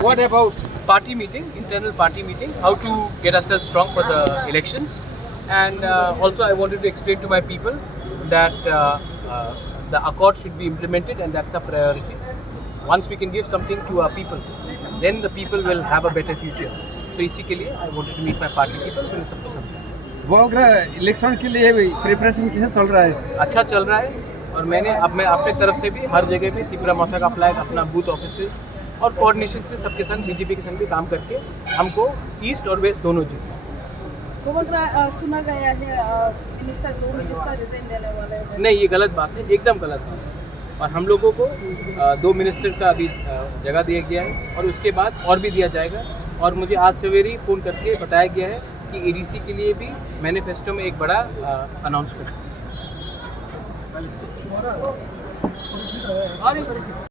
What about party meeting, internal party meeting, how to get ourselves strong for the elections, and also I wanted to explain to my people that the accord should be implemented, and that's a priority. Once we can give something to our people, then the people will have a better future. So इसी के लिए I wanted to meet my party people, मैंने सबको समझाया। वो election के लिए preparation कैसे चल रहा है? अच्छा चल रहा है, और मैं अपने तरफ से भी हर जगह पे त्रिपुरा माता का फ्लैग, अपना बूथ ऑफिसेस और कोऑर्डिनेशन से सबके संग बीजेपी के संग भी काम करके हमको ईस्ट और वेस्ट दोनों जीतना। सुना गया है दो मिनिस्टर रिजाइन देने वाले हैं। नहीं, ये गलत बात है, एकदम गलत बात है। और हम लोगों को 2 मिनिस्टर का अभी जगह दिया गया है और उसके बाद और भी दिया जाएगा। और मुझे आज सवेरे ही फ़ोन करके बताया गया है कि एडीसी के लिए भी मैनिफेस्टो में एक बड़ा अनाउंसमेंट है।